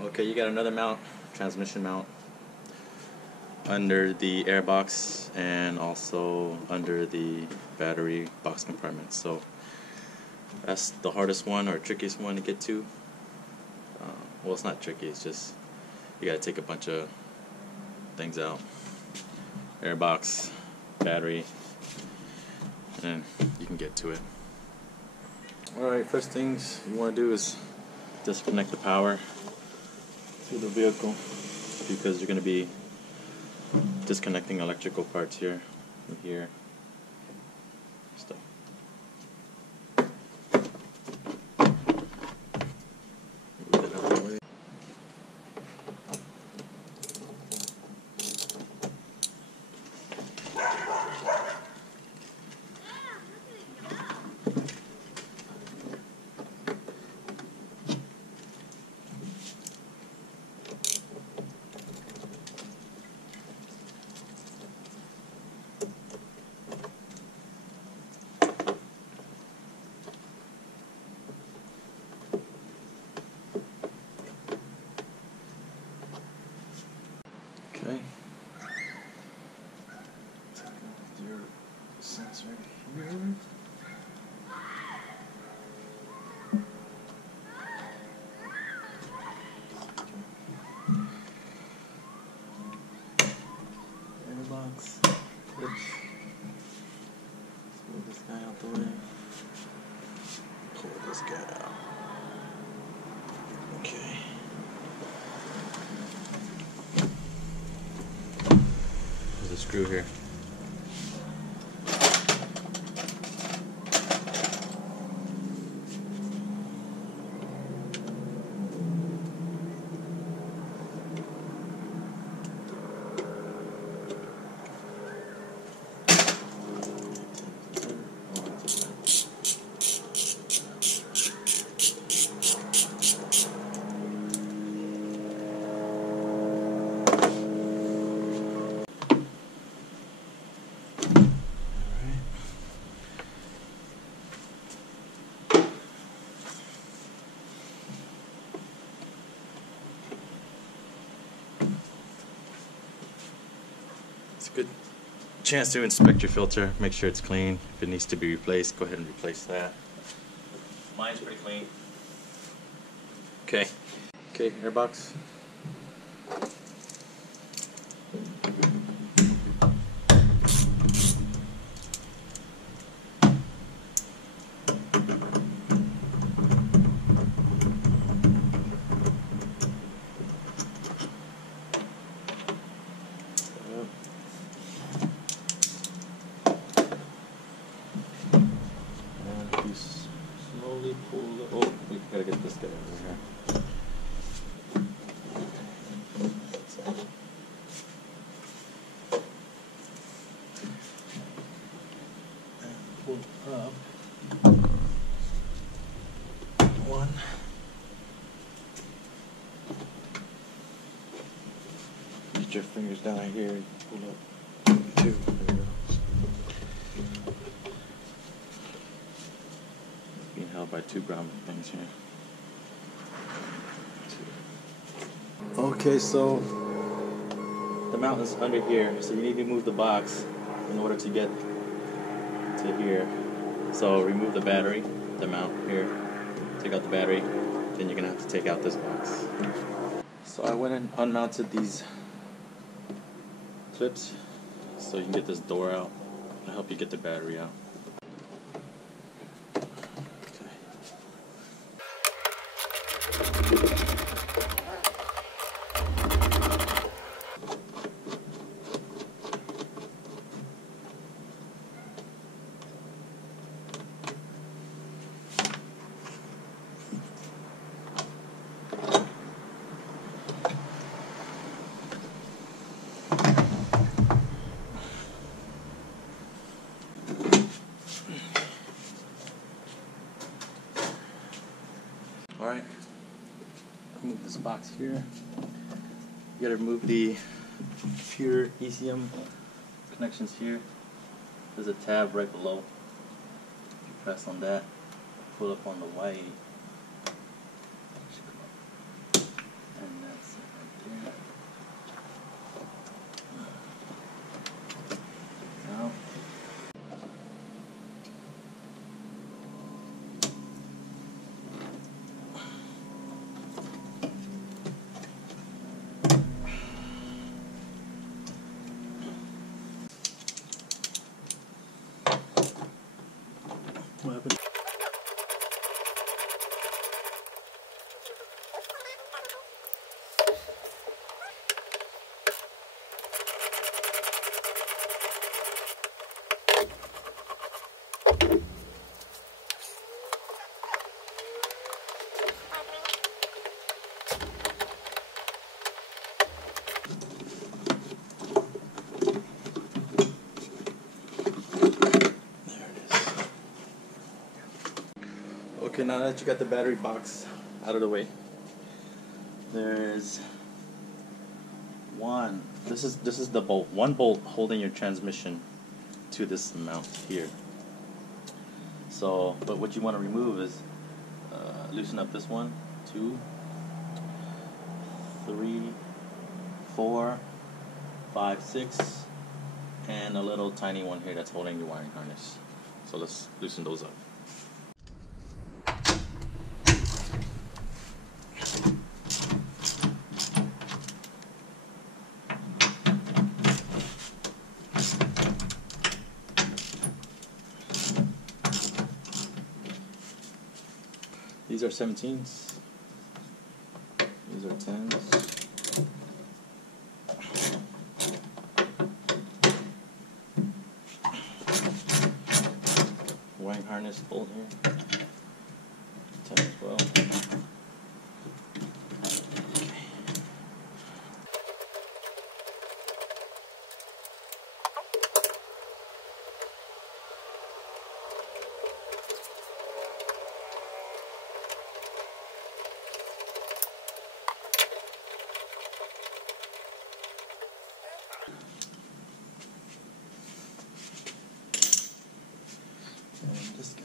Okay, you got another mount, transmission mount, under the air box and also under the battery box compartment. So that's the hardest one or trickiest one to get to. Well, it's not tricky, it's just you gotta take a bunch of things out. Air box, battery, and you can get to it. Alright, first things you want to do is disconnect the power to the vehicle, because you're going to be disconnecting electrical parts here and here. Stuff. Move that out of the way. Okay. Take out your sensor here. Airbox. Oops. Let's move this guy out the way. Pull this guy out. Okay. There's a screw here. It's a good chance to inspect your filter, make sure it's clean. If it needs to be replaced, go ahead and replace that. Mine's pretty clean. Okay, airbox. Slowly pull the, oh, we gotta get this guy over here. And pull up. One. Get your fingers down here, pull up. Two. There we go. Being held by two ground things here. Okay, so the mount is under here, so you need to move the box in order to get to here. So remove the battery, the mount here, take out the battery, then you're gonna have to take out this box. So I went and unmounted these clips so you can get this door out. I'll help you get the battery out. Alright, move this box here. You gotta remove the pure ECM connections here. There's a tab right below. You press on that, pull up on the white, and now that you got the battery box out of the way, there's one. This is the bolt. One bolt holding your transmission to this mount here. So, but what you want to remove is loosen up this one, 2, 3, 4, 5, 6, and a little tiny one here that's holding your wiring harness. So let's loosen those up. These are 17s. These are 10s. Wiring harness bolt here. 10 as well. This guy.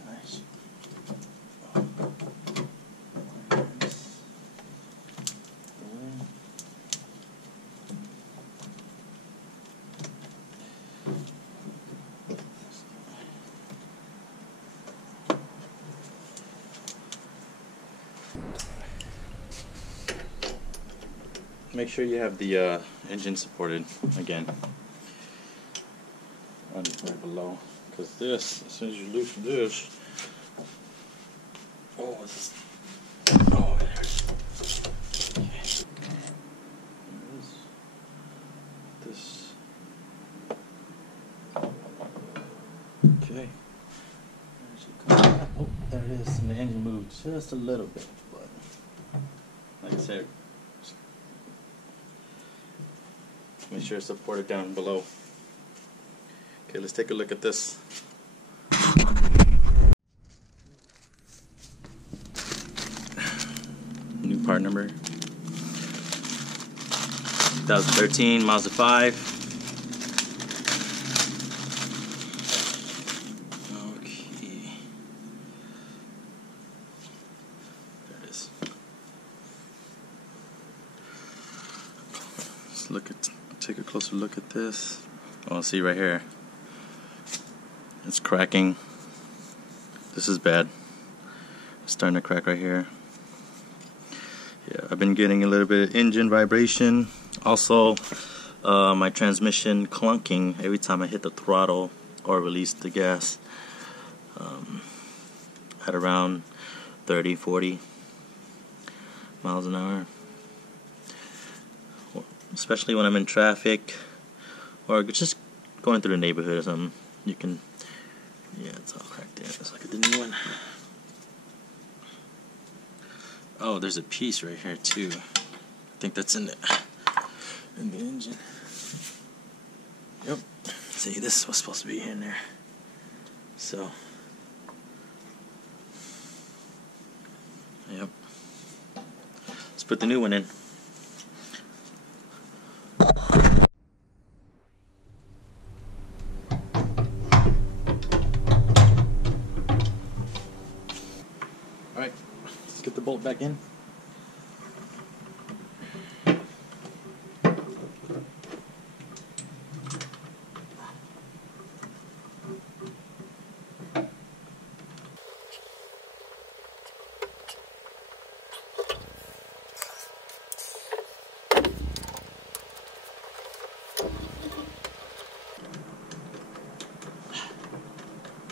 Make sure you have the engine supported again on right below. Because this, as soon as you loosen this, oh, this, oh, there it is. This, okay. Oh, there it is, and the engine moved just a little bit, but like I said, make sure it's supported down below. Okay, let's take a look at this. New part number. 2013 Mazda 5. Okay. There it is. Let's take a closer look at this. Oh, see right here. It's cracking. This is bad. It's starting to crack right here. Yeah, I've been getting a little bit of engine vibration. Also, my transmission clunking every time I hit the throttle or release the gas. At around 30, 40 miles an hour. Especially when I'm in traffic or just going through the neighborhood or something. You can, yeah, it's all cracked there. Let's look at the new one. Oh, there's a piece right here too. I think that's in the engine. Yep. See, this was supposed to be in there. So, yep. Let's put the new one in. Alright, let's get the bolt back in.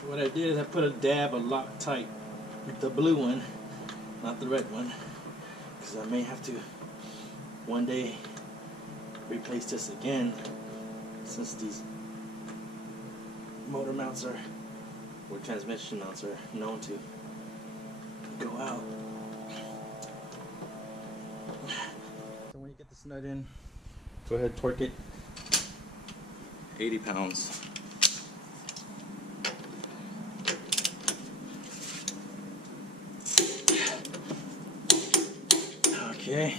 What I did is I put a dab of Loctite with the blue one, not the red one, because I may have to one day replace this again, since these motor mounts are, or transmission mounts are known to go out. So when you get this nut in, go ahead, torque it. 80 pounds. Okay.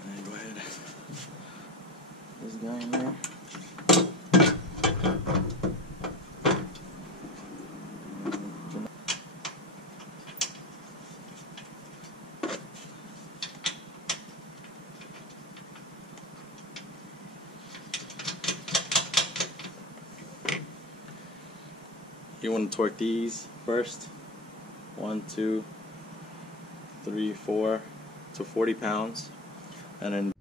And go ahead. This guy in there. You want to torque these first. 1, 2, 3, 4 to 40 pounds, and then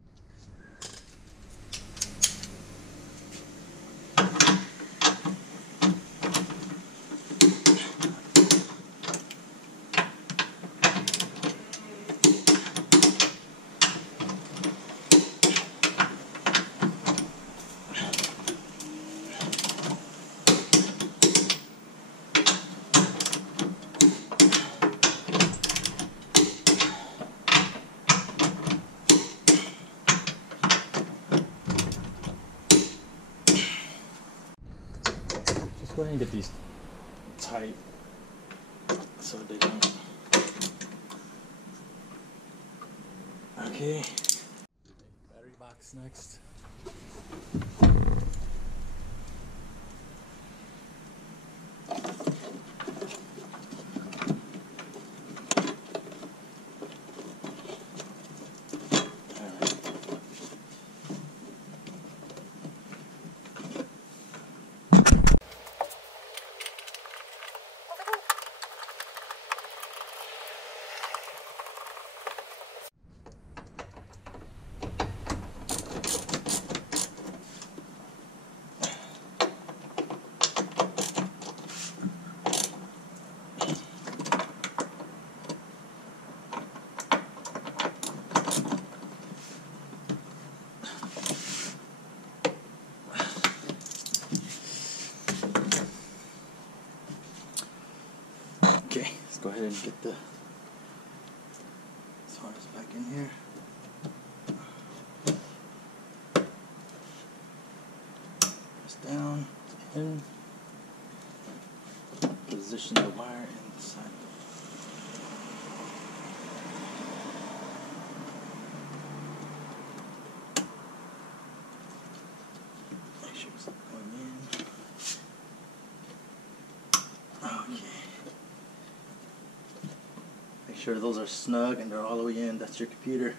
go ahead and get these tight so they don't. Okay. Battery box next. Okay, let's go ahead and get the harness back in here. Press down, in, position the wire inside. Make sure it's going in. Okay. Make sure those are snug and they're all the way in. That's your computer.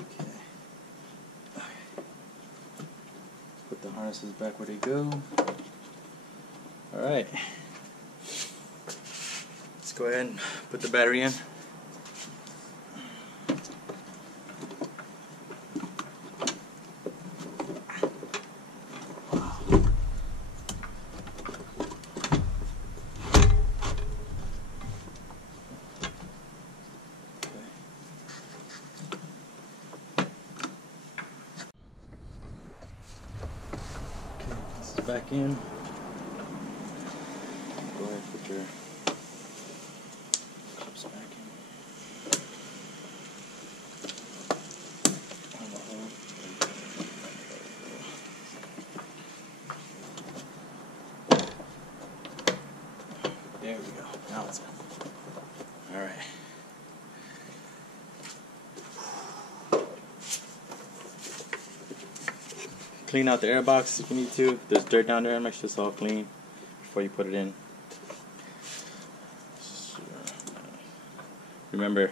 Okay. Put the harnesses back where they go. Alright. Let's go ahead and put the battery in. Back in. Go ahead and put your clips back in. There we go. Now it's in. Alright. Clean out the air box if you need to. If there's dirt down there, make sure it's all clean before you put it in. Remember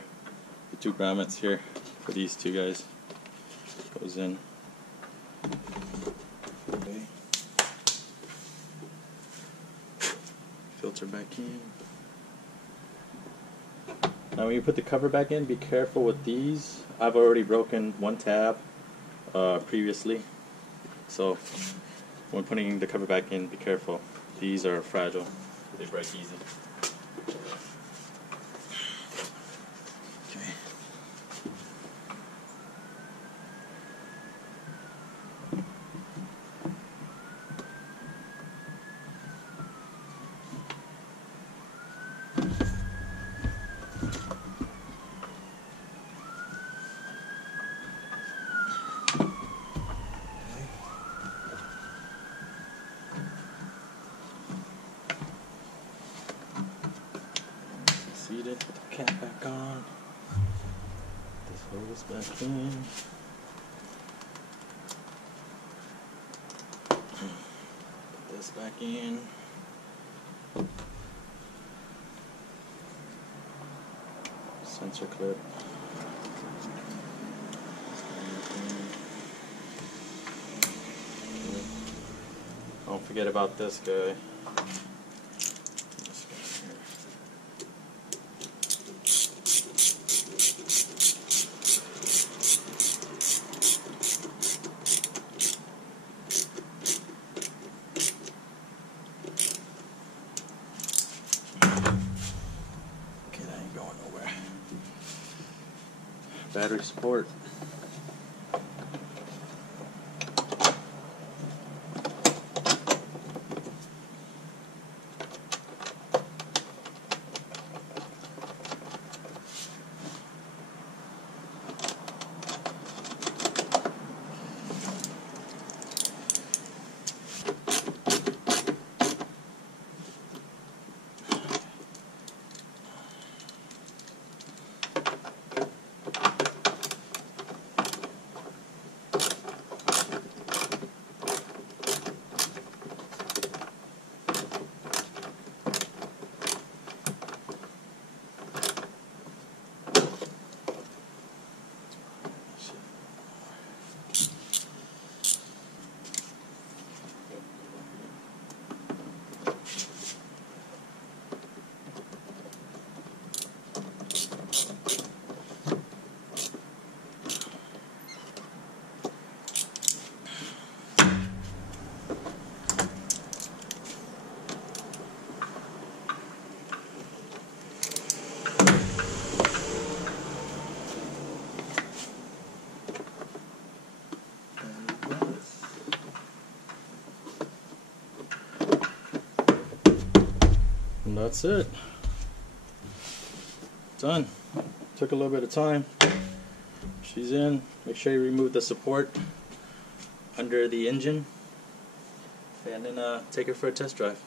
the 2 grommets here for these 2 guys. Goes in. Okay. Filter back in. Now when you put the cover back in, be careful with these. I've already broken 1 tab previously. So when putting the cover back in, be careful. These are fragile. They break easy. Okay. seated, put the cap back on. This hose back in. Put this back in. Sensor clip. Don't forget about this guy. Okay, that ain't going nowhere. Battery support. And that's it. Done. Took a little bit of time. She's in. Make sure you remove the support under the engine. And then take her for a test drive.